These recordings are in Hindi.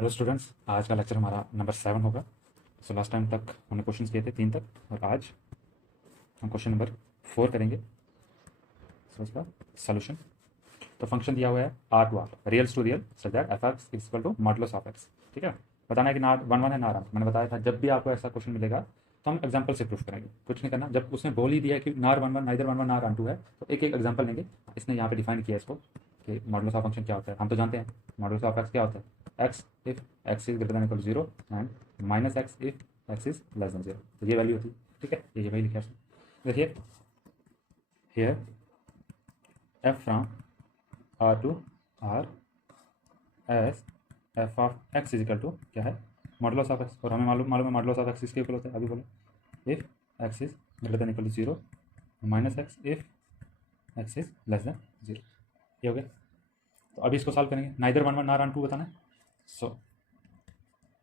हेलो स्टूडेंट्स, आज का लेक्चर हमारा नंबर 7 होगा। सो लास्ट टाइम तक हमने क्वेश्चंस किए थे 3 तक, और आज हम क्वेश्चन नंबर 4 करेंगे। सो इसका सोल्यूशन। तो फंक्शन दिया हुआ है R to R, reals to real, such that F X is equal to modulus of X. ठीक है, बताना है कि नार वन वन है नार आर। मैंने बताया था जब भी आपको ऐसा क्वेश्चन मिलेगा तो हम एग्जाम्पल से प्रूफ करेंगे, कुछ नहीं करना। जब उसने बोल ही दिया है कि नार one one neither one one नार आर टू है, तो एक एक एग्जाम्पल लेंगे। इसने यहाँ पे डिफाइन किया इसको कि मॉडुलस ऑफ फंक्शन क्या होता है। हम तो जानते हैं मॉडुलस ऑफ एक्स क्या होता है, x if x is greater than equal to zero and minus x if x is less than zero. तो ये वैल्यू होती है। ठीक है, ये वही लिखा है इसने। देखिए here f from R to R as f of x is equal to क्या है, मॉडुलस ऑफ एक्स। और हमें मालूम मालूम है मॉडुलस ऑफ एक्स इसके इक्वल होता है। अभी बोलो if x is greater than equal to zero minus x if x is less than zero. ये हो गया। तो अभी इसको सॉल्व करेंगे। Neither one one nor onto बताना है। So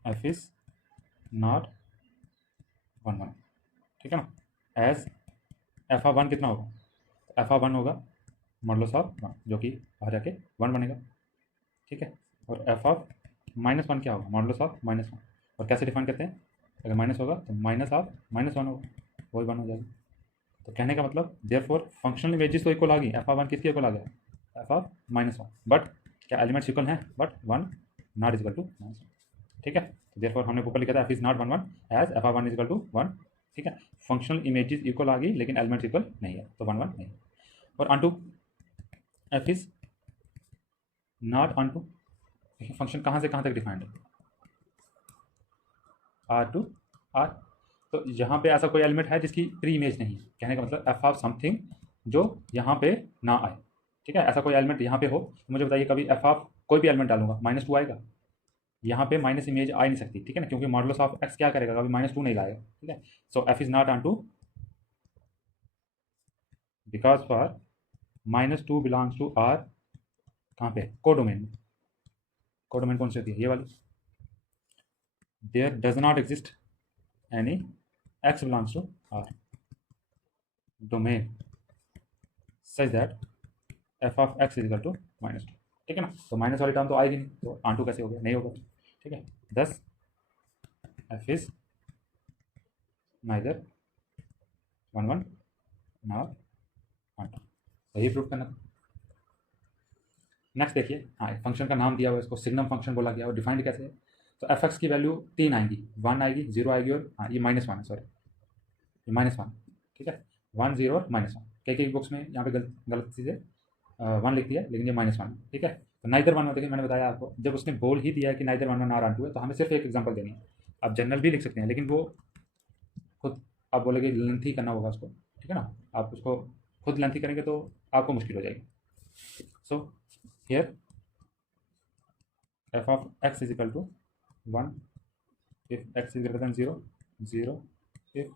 F is not one one. ठीक है ना। एज एफ ऑफ वन कितना होगा, एफ ऑफ वन होगा मॉडुलस ऑफ वन, जो कि बाहर जाके वन बनेगा। ठीक है, और एफ ऑफ माइनस वन क्या होगा, मॉडुलस ऑफ माइनस वन। और कैसे डिफाइन करते हैं, अगर माइनस होगा तो माइनस ऑफ माइनस वन होगा, वही वन हो जाएगा। तो कहने का मतलब देयरफॉर फंक्शनल इमेजेस तो इक्वल आ गई। एफ ऑफ वन किसके इक्वल आ गया, f of minus one. But क्या एलिमेंट्स इक्वल हैं, but one not equal to minus one. ठीक है, तो देयरफॉर हमने ऊपर लिखा था f is not one one as F of one is equal to one. ठीक है, फंक्शनल इमेजेस इक्वल आ गई लेकिन एलिमेंट्स इक्वल नहीं है, तो वन वन नहीं। और onto f is not onto, function कहाँ से कहाँ तक डिफाइंड है, आर टू आर। तो यहाँ पे ऐसा कोई एलिमेंट है जिसकी प्री इमेज नहीं है। कहने का मतलब एफ ऑफ समथिंग जो यहाँ पे ना आए। ठीक है, ऐसा कोई एलिमेंट यहाँ पे हो तो मुझे बताइए, कभी एफ ऑफ कोई भी एलिमेंट डालूंगा माइनस टू आएगा, यहाँ पे माइनस इमेज आ नहीं सकती। ठीक है ना, क्योंकि मॉडुलस ऑफ एक्स क्या करेगा, कभी माइनस टू नहीं लाएगा। ठीक है, so F is not onto because for minus two belongs to R. कहाँ पे, कोडोमेन में। कोडोमेन कौन सी होती है, ये वाली। There does not exist any x belongs to R domain such that f of x is equal to minus two. ठीक है ना, तो माइनस वाली टर्म तो आएगी नहीं, तो ऑन टू कैसे हो गया, नहीं होगा। ठीक है, thus f is neither one one not onto. तो ये प्रूव करना था। नेक्स्ट देखिए, हाँ फंक्शन का नाम दिया हुआ है, इसको सिग्नम फंक्शन बोला गया। और डिफाइंड कैसे है, तो एफ एक्स की वैल्यू तीन आएंगी, वन आएगी, जीरो आएगी, और हाँ ये माइनस वन है, सॉरी ये माइनस वन। ठीक है, वन जीरो और माइनस वन। कई कई बुक्स में यहाँ पे गलत चीज़ है, वन लिख दिया लेकिन ये माइनस वन। ठीक है, तो नाइदर वन में देखिए मैंने बताया आपको, जब उसने बोल ही दिया है कि neither one one or onto है, तो हमें सिर्फ एक एग्जाम्पल देनी है। आप जनरल भी लिख सकते हैं, लेकिन वो खुद आप बोलेंगे लेंथी करना होगा उसको। ठीक है ना, आप उसको खुद लेंथी करेंगे तो आपको मुश्किल हो जाएगी। So here F of x is equal to one if x is greater than zero, zero if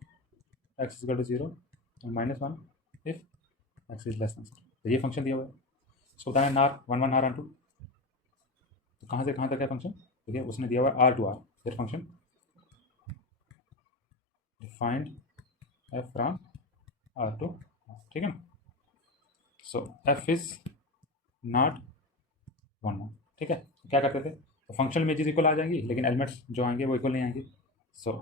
x is equal to zero, और minus one if x is less than zero. तो ये फंक्शन दिया हुआ है। इसको बताना है nor one one or onto. तो कहाँ से कहाँ तक है फंक्शन, देखिए उसने दिया हुआ है आर टू आर। फिर function defined F from R to R. ठीक है ना, so F is not one one. ठीक है, तो क्या करते थे, तो फंक्शनल इमेजेस इक्वल आ जाएंगी लेकिन एलिमेंट्स जो आएंगे वो इक्वल नहीं आएंगे। सो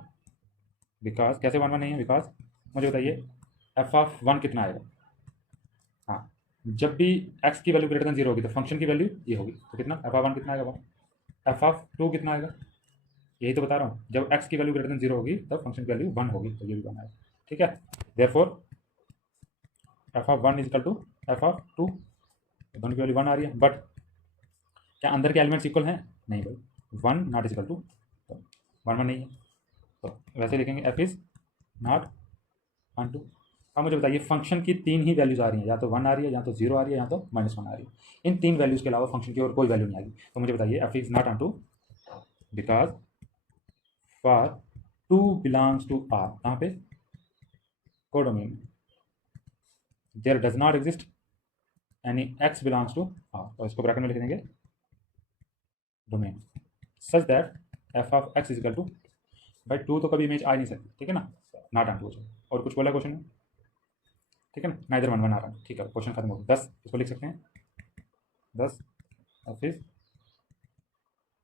बिकॉज कैसे वन वन नहीं है, बिकॉज मुझे बताइए एफ ऑफ वन कितना आएगा। हाँ, जब भी एक्स की वैल्यू ग्रेटर देन जीरो होगी तो फंक्शन की वैल्यू ये होगी, तो कितना एफ ऑफ वन कितना आएगा, वन। एफ ऑफ टू कितना आएगा, यही तो बता रहा हूँ, जब एक्स की वैल्यू ग्रेटर देन जीरो होगी तब फंक्शन की वैल्यू वन होगी, तो ये भी वन आएगा। ठीक है, therefore f of one is equal to F of two, दोनों की वैल्यू वन आ रही है। बट क्या अंदर के एलिमेंट्स इक्वल हैं, नहीं भाई, one not is equal to, तो वन वन नहीं है। तो वैसे लिखेंगे f is not one to. अब मुझे बताइए फंक्शन की तीन ही वैल्यूज आ रही हैं, या तो वन आ रही है, या तो जीरो आ रही है, या तो माइनस वन आ रही है। इन तीन वैल्यूज के अलावा फंक्शन की और कोई वैल्यू नहीं आएगी। तो मुझे बताइए f is not onto because for two belongs to R, कहाँ पे, कोडोमेन में, there does not exist any x belongs to R. तो इसको ब्रैकेट में लिख देंगे domain such that f of x is equal to, भाई टू तो कभी इमेज आ ही नहीं सकती। ठीक है ना, नॉट ऑन टू। और कुछ बोला क्वेश्चन में, ठीक है ना, नाइदर वन वन आ रहा है। ठीक है, क्वेश्चन खत्म हो गया। 10 इसको लिख सकते हैं, 10 F is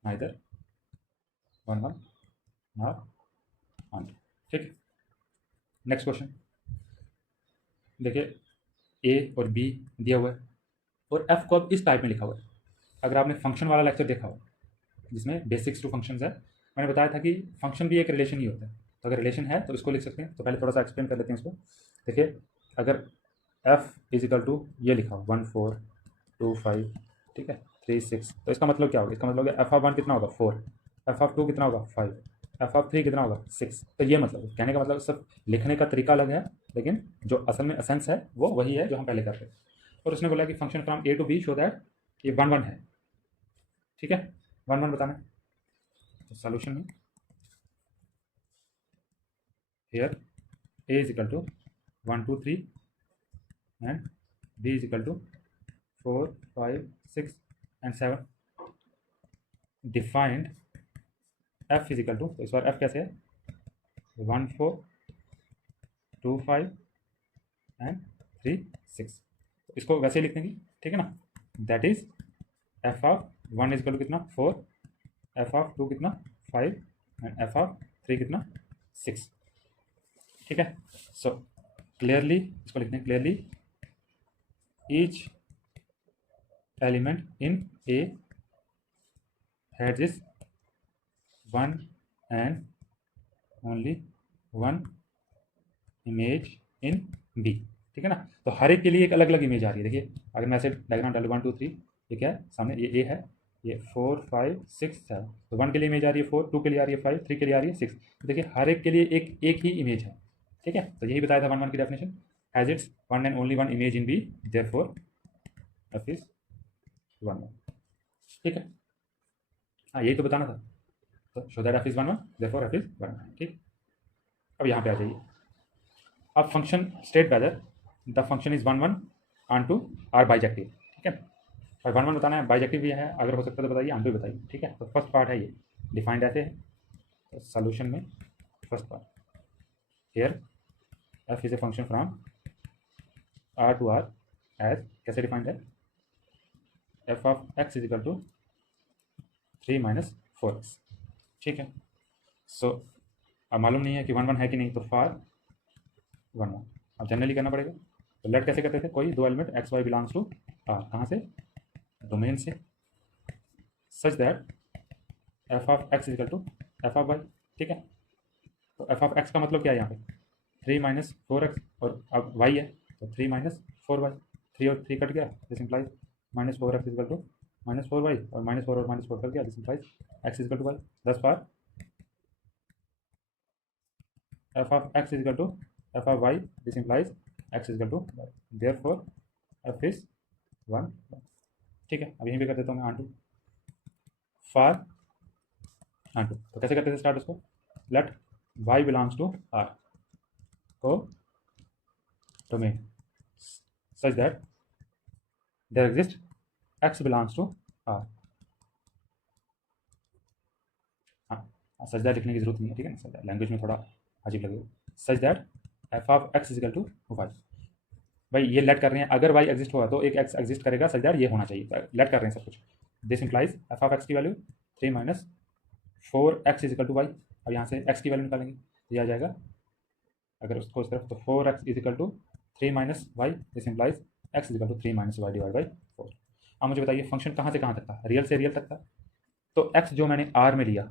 neither 1 1 R on. ठीक, नेक्स्ट क्वेश्चन देखिए, ए और बी दिया हुआ है और एफ को अब इस टाइप में लिखा हुआ है। अगर आपने फंक्शन वाला लेक्चर देखा हो जिसमें बेसिक्स टू फंक्शंस है, मैंने बताया था कि फंक्शन भी एक रिलेशन ही होता है। तो अगर रिलेशन है तो इसको लिख सकते हैं। तो पहले थोड़ा सा एक्सप्लेन कर लेते हैं इसको। देखिए, अगर एफ इजिकल टू ये लिखा हो 1 4 2 5, ठीक है, 3 6, तो इसका मतलब क्या होगा? इसका मतलब एफ ऑफ 1 कितना होगा 4, एफ ऑफ 2 कितना होगा 5, एफ ऑफ 3 कितना होगा 6। तो ये मतलब कहने का मतलब सब लिखने का तरीका अलग है, लेकिन जो असल में एसेंस है वो वही है जो हम पहले कर रहे थे। और उसने बोला कि function from A to B show that ये 1 1 है। ठीक है, 1 1 बताना है। तो सॉल्यूशन में here a is equal to 1 2 3 and b is equal to 4 5 6 and 7 defined f is equal to, तो इस बार f कैसे है 1 4 2 5 and 3 6। तो इसको वैसे लिख देंगे, ठीक है ना। That is f of 1 is equal to कितना 4, f ऑफ 2 कितना 5 एंड f ऑफ 3 कितना 6। ठीक है, सो क्लियरली इसको लिखते हैं, clearly each element in A has is one and only one image in B. ठीक है ना। तो हर एक के लिए एक अलग अलग इमेज आ रही है। देखिए, अगर मैं ऐसे डायग्राम डालूँ 1 2 3, ये क्या है सामने, ये ए है, ये 4 5 6 7, तो 1 के लिए इमेज आ रही है 4, 2 के लिए आ रही है 5, 3 के लिए आ रही है 6। तो देखिए हर एक के लिए एक एक ही इमेज है। ठीक है, तो यही बताया था 1 1 की definition, has its one and only one image in B, therefore F is 1 1। ठीक है, हाँ यही तो बताना था। तो show that f is 1 1, therefore F is 1 1। ठीक, अब यहाँ पे आ जाइए। अब function state whether the function is 1 1 onto R bijective. ठीक है, और 1 1 बताना है, बाइजेक्टिव भी है, अगर हो सकता है तो बताइए, ऑन टू बताइए। ठीक है, तो फर्स्ट पार्ट है ये डिफाइंड ऐसे है। तो सोल्यूशन में first part here f is a function from R to R as कैसे डिफाइंड है, f of x is equal to 3 minus 4x। ठीक है, सो अब मालूम नहीं है कि 1 1 है कि नहीं, तो फार 1 1 अब जनरली करना पड़ेगा। तो लेट कैसे करते थे, कोई दो element x y belongs to R, कहाँ से, डोमेन से, such that f of x is equal to F of y. ठीक है, तो एफ ऑफ एक्स का मतलब क्या है यहाँ पे 3 माइनस 4x, और अब वाई है तो 3 माइनस 4y, 3 और 3 कट गया, this implies minus 4x is equal to minus 4y, और माइनस 4 और माइनस 4 कट गया, this implies X is equal to Y. दस बार F of x is equal to F of Y, this implies X is equal to Y, therefore F is 1 1। ठीक है, अब यहीं पे कर देता हूँ मैं onto for onto. तो कैसे करते थे स्टार्ट उसको, let Y belongs to R को domain such that there exist X belongs to R. हाँ, सच दैट लिखने की जरूरत नहीं है, ठीक है ना, सच दैट लैंग्वेज में थोड़ा अजीब लगेगा। Such that f of x is equal to y, भाई ये लेट कर रहे हैं, अगर वाई एग्जिस्ट होगा तो एक एक्स एग्जिस्ट करेगा, सच दैट ये होना चाहिए, लेट कर रहे हैं सब कुछ। This implies F of X की value 3 minus 4x is equal to Y. अब यहाँ से x की वैल्यू निकालेंगे तो ये आ जाएगा, अगर उसको इस तरफ, तो 4x is equal to 3 minus y, this implies x is equal to 3 minus y divide by 4। अब मुझे बताइए फंक्शन कहाँ से कहाँ तक था, रियल से रियल तक था। तो x जो मैंने r में लिया,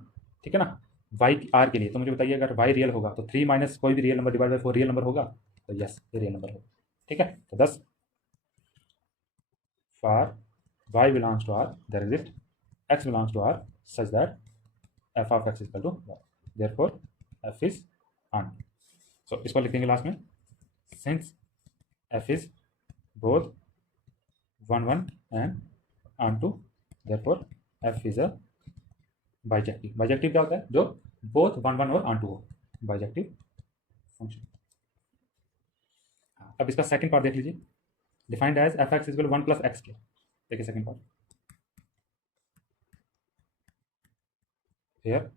ठीक है ना, y r के लिए, तो मुझे बताइए अगर y रियल होगा तो 3 माइनस कोई भी real number divide by 4 real number होगा, तो यस ये रियल नंबर होगा। ठीक है, तो 10 for y belongs to r there exist x belongs to r such that f of x equal to y, therefore f is on। So इसको लिखेंगे लास्ट में, since f is both 1 1 and on to, therefore f is a bijective. Bijective क्या होता है, जो बोथ 1 1 और ऑन टू हो, बाइजेक्टिव फंक्शन। अब इसका सेकंड पार्ट देख लीजिए, defined as f x equal 1 plus x के। देखिए second part, here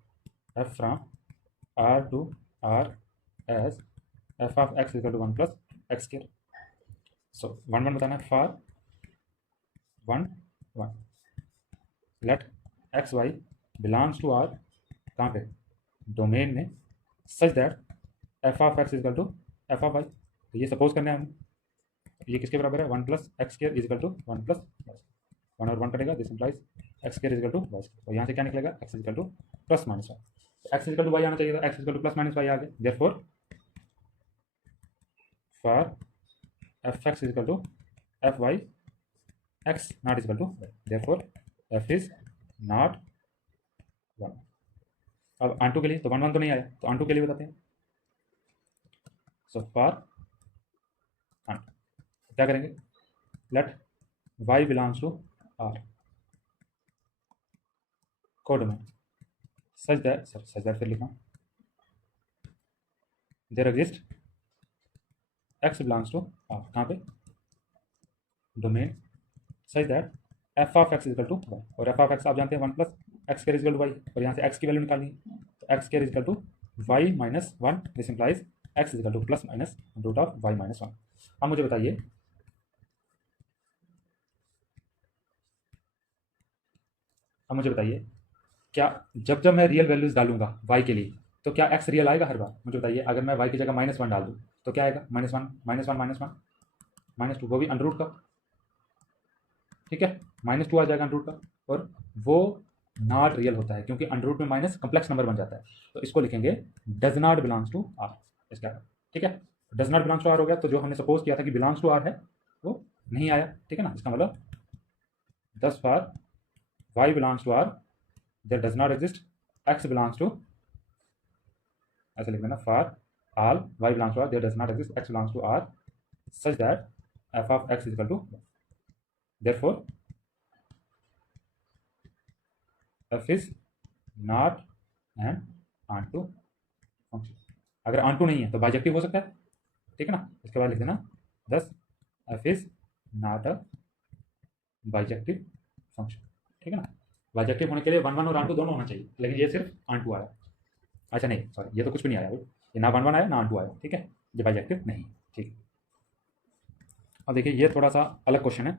f from r to r as f of x equal to 1 plus x square। so 1 1 बताना है, for 1 1 let x y belongs to r कहाँ पे, डोमेन में, such that f of x is equal to F of y. तो ये सपोज करना है हमें, ये किसके बराबर है, one plus x square is equal to one plus one और वन करेगा, this implies X square is equal to Y square. और यहाँ से क्या निकलेगा, X is equal to plus minus Y. X is equal to Y आना चाहिए था, X is equal to plus minus Y आ गया। Therefore for F X is equal to F Y X not equal to Y, therefore F is not one. अब ऑन टू के लिए तो वन वन तो नहीं आया, तो ऑन टू के लिए बताते हैं। सो फॉर ऑन क्या करेंगे, let y belongs to R codomain such that फिर लिखा there exist x belongs to R, कहाँ पे, domain such that f of x is equal to y. और एफ ऑफ एक्स आप जानते हैं one plus x square is equal to y, और यहाँ से एक्स की वैल्यू निकालनी है, तो x square is equal to y minus one, this implies x is equal to plus minus root of Y minus one. अब मुझे बताइए, क्या जब जब मैं रियल वैल्यूज डालूंगा y के लिए तो क्या x रियल आएगा हर बार, मुझे बताइए। अगर मैं y की जगह माइनस वन डाल दूँ तो क्या आएगा, minus one minus one minus one minus two, वो भी अंडर का, ठीक है, माइनस टू आ जाएगा अंडर का। और वो नॉट रियल होता है क्योंकि अंडर में माइनस कम्प्लेक्स नंबर बन जाता है, तो इसको लिखेंगे does not belongs to R, इसका, ठीक है। Does not belongs to R हो गया, तो जो हमने सपोज किया था कि बिलोंग्स टू आर है वो नहीं आया, ठीक है ना। इसका मतलब thus for y belongs to R there does not exist x belongs to, ऐसे लिख देना, for all y belongs to r there does not exist x belongs to r such that f of x is equal to, therefore f is not an onto function। अगर onto नहीं है तो बाइजेक्टिव हो सकता है, ठीक है ना। इसके बाद लिख देना thus f is not a bijective function, ठीक है ना। बाइजेक्टिव होने के लिए वन वन और ऑन टू दोनों होना चाहिए, लेकिन ये सिर्फ ऑन टू आया। अच्छा नहीं, सॉरी, ये तो कुछ भी नहीं आया, ये ना वन वन आया ना ऑन टू आया, ठीक है, ये बाइजेक्टिव नहीं, ठीक है। अब देखिए ये थोड़ा सा अलग क्वेश्चन है,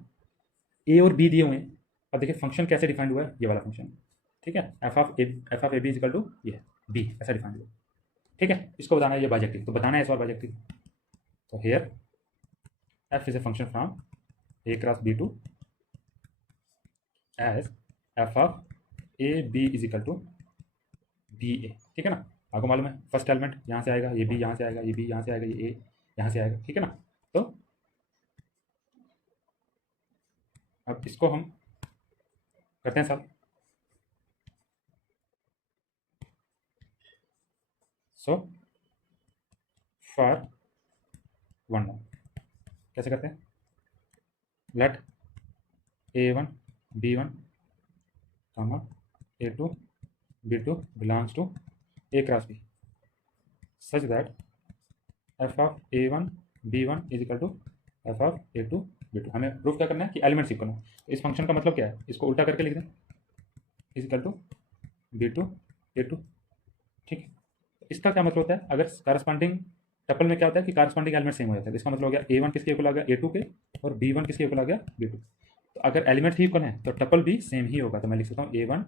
ए और बी दिए हुए हैं। अब देखिए फंक्शन कैसे डिफाइंड हुआ है, ये वाला फंक्शन, ठीक है, f of A b is equal to ये बी, ऐसा डिफाइंड हुआ, ठीक है। इसको बताना है ये बाइजेक्टिव, तो बताना है इस बार बाइजेक्टिव। तो here F is a function from A cross B to as F of A B is equal to B A, ठीक है ना। आपको मालूम है फर्स्ट एलिमेंट यहाँ से आएगा, ये बी यहाँ से आएगा, ये बी यहाँ से आएगा, ये ए यहाँ से आएगा, ठीक है ना। तो अब इसको हम करते हैं solve. So for one one कैसे करते हैं, let a one B one comma a to be two belongs to A cross B such that f of a one B one is equal to F of a to be two. हमें प्रूफ क्या करना है कि एलिमेंट्स इक्वल हो। तो इस फंक्शन का मतलब क्या है, इसको उल्टा करके लिख दें, is equal to B two A two, ठीक है। इसका क्या मतलब होता है, अगर कारस्पॉन्डिंग टपल में क्या होता है कि कारस्पॉन्डिंग एलिमेंट सेम हो जाता है, तो इसका मतलब हो गया ए वन किसके इक्वल आ गया, ए टू के, और बी वन किसके इक्वल आ गया, बी टू। तो अगर एलिमेंट ही इक्वल है तो टपल भी सेम ही होगा, तो मैं लिख सकता हूँ A one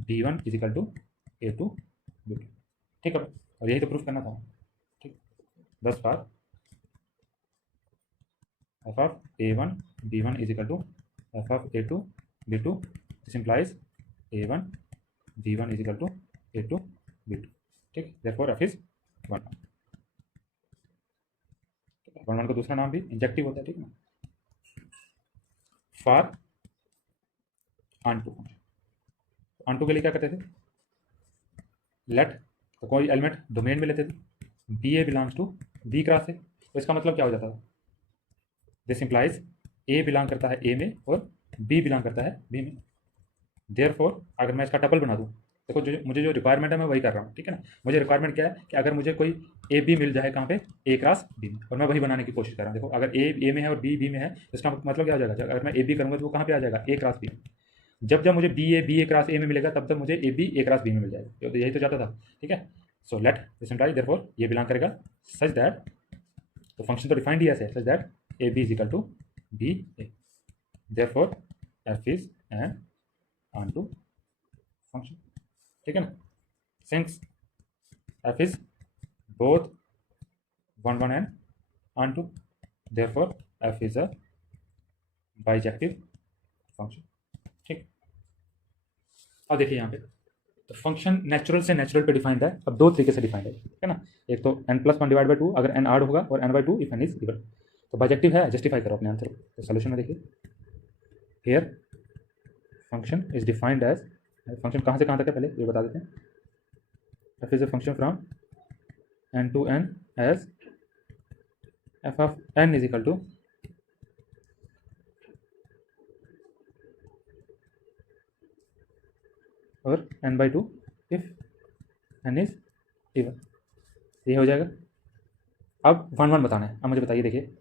B one is equal to A to be two, ठीक है। और यही तो प्रूफ करना था, ठीक। दस बार F of a one B one is equal to F of a to be two, this implies a one B one is equal to A to be two, ठीक। Therefore F is one one. One one का दूसरा नाम भी इंजेक्टिव होता है, ठीक है ना। For onto, onto के लिए क्या करते थे, लेट, तो कोई एलिमेंट डोमेन में लेते थे, b a belongs to B cross A, तो इसका मतलब क्या हो जाता है, दिस इंप्लाइज ए बिलोंग करता है ए में और बी बिलोंग करता है बी में। देयरफॉर अगर मैं इसका टपल बना दूँ, देखो जो मुझे जो रिक्वायरमेंट है मैं वही कर रहा हूँ, ठीक है ना। मुझे रिक्वायरमेंट क्या है कि अगर मुझे कोई ए बी मिल जाए, कहाँ पे, ए क्रॉस बी में, और मैं वही बनाने की कोशिश कर रहा हूँ। देखो अगर ए में है और बी में है, तो इसका मतलब क्या हो जाएगा, अगर मैं ए बी करूँगा तो वो कहाँ पे आ जाएगा, ए क्रॉस बी में। जब जब मुझे बी ए क्रॉस ए में मिलेगा तब तब मुझे a b A cross B में मिल जाएगा, तो यही तो चाहता था, ठीक है। So let this implies therefore ये बिलोंग करेगा सच दैट, तो फंक्शन तो डिफाइंड ही ऐसे है, such that a B is equal to B a, therefore F is an onto function, ठीक है ना। Since f is both 1 1 and onto, therefore f is a bijective function. ठीक, अब देखिए यहाँ पे तो फंक्शन नेचुरल से नेचुरल पे डिफाइंड है। अब दो तरीके से डिफाइंड है, ठीक है ना। एक तो n+1/2 अगर n आड होगा और n/2 if n is even, तो बाइजेक्टिव है, जस्टिफाई करो अपने आंसर को। तो सोल्यूशन में देखिए, here function is defined as, function कहाँ से कहाँ तक है पहले ये बता देते हैं। f is a function from n to n as f of n is equal to और n/2 if n is even, ये हो जाएगा। अब 1 1 बताना है। अब मुझे बताइए, देखिए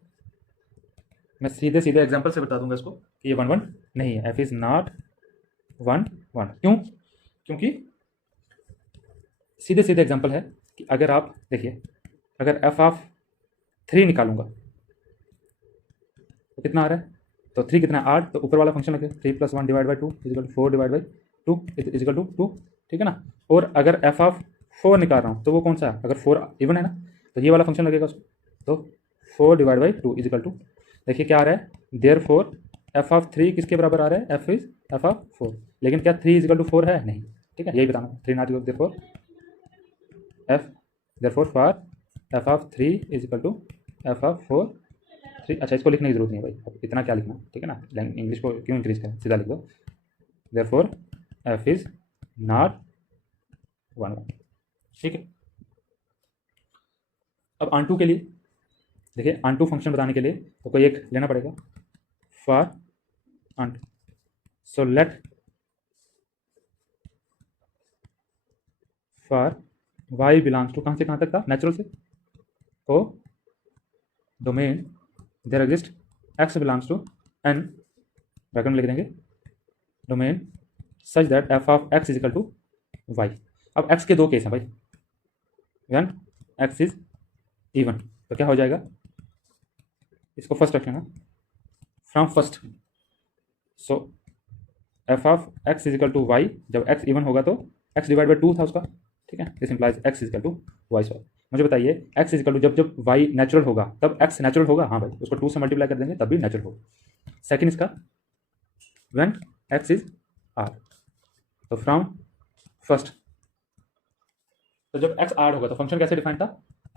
मैं सीधे सीधे एग्जांपल से बता दूंगा इसको कि ये 1 1 नहीं है, f इज नॉट 1 1। क्यों? क्योंकि सीधे सीधे एग्जांपल है कि अगर आप देखिए, अगर f ऑफ 3 निकालूंगा तो कितना आ रहा है, तो 3 कितना 8, तो ऊपर वाला फंक्शन लगे 3 + 1 / 2 = 4 / 2 = 2, ठीक है ना। और अगर f ऑफ 4 निकाल रहा हूँ तो वो कौन सा है, अगर 4 इवन है ना तो ये वाला फंक्शन लगेगा उसको, तो 4 / 2 = 2। देखिए क्या आ रहा है, देयरफॉर f ऑफ 3 किसके बराबर आ रहा है, f इज f ऑफ 4। लेकिन क्या 3 = 4 है, नहीं, ठीक है, यही बताना। 3 not equal, therefore for f of 3 = f of 4 3। अच्छा, इसको लिखने की जरूरत नहीं है भाई, अब इतना क्या लिखना, ठीक है ना, इंग्लिश को क्यों इंक्रीज करें, सीधा लिख दो, देयरफॉर f इज नॉट 1 1, ठीक है। अब ऑन2 के लिए देखिए, ऑन2 फंक्शन बताने के लिए तो कोई एक लेना पड़ेगा, for onto. So let for y belongs to, कहाँ से कहाँ तक था, नेचुरल से, तो domain there exist x belongs to n, bracket में लिख देंगे, domain such that f of x is equal to y। अब x के दो केस हैं भाई, व्हेन x इज इवन, तो क्या हो जाएगा, इसको फर्स्ट रख लेना, from first. So f of x is equal to y, जब x इवन होगा तो x / 2 था उसका, ठीक है, this implies x is equal to y square. मुझे बताइए x इज इक्वल टू जब y नेचुरल होगा तब x नेचुरल होगा, हाँ भाई, उसको 2 से मल्टीप्लाई कर देंगे तब भी नेचुरल होगा। सेकंड इसका, व्हेन x इज r, तो फ्रॉम फर्स्ट, तो जब x r होगा तो फंक्शन कैसे डिफाइन था,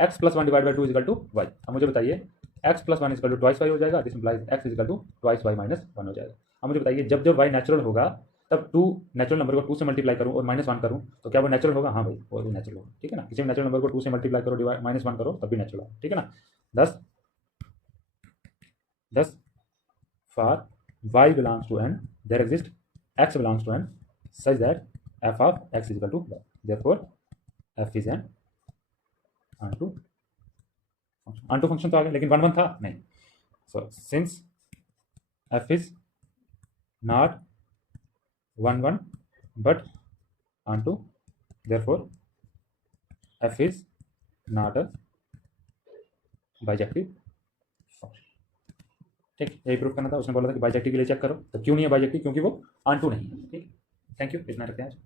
x + 1 / 2 = y। अब मुझे बताइए x + 1 = twice y हो जाएगा, this implies x = twice y - 1 हो जाएगा। अब मुझे बताइए जब y नेचुरल होगा तब 2 नेचुरल नंबर को 2 से मल्टीप्लाई करूं और -1 करूं तो क्या वो नेचुरल होगा, हाँ भाई वो भी नेचुरल होगा, ठीक है ना। किसी भी नेचुरल नंबर को 2 से मल्टीप्लाई करो, -1 करो तब भी नेचुरल होगा, ठीक है ना। thus for y belongs to n there exists x belongs to n such that f of x is equal to y, therefore f is an onto function। onto function तो आ गया, लेकिन 1 1 था नहीं, so since f is not 1 1 but onto, therefore f is not a bijective function. ठीक, यही प्रूफ करना था। उसने बोला था कि बाइजेक्टिव के लिए चेक करो, तो क्यों नहीं है बाइजेक्टिव, क्योंकि वो ऑन2 नहीं है। ठीक, थैंक यू, इतना रखते हैं आज।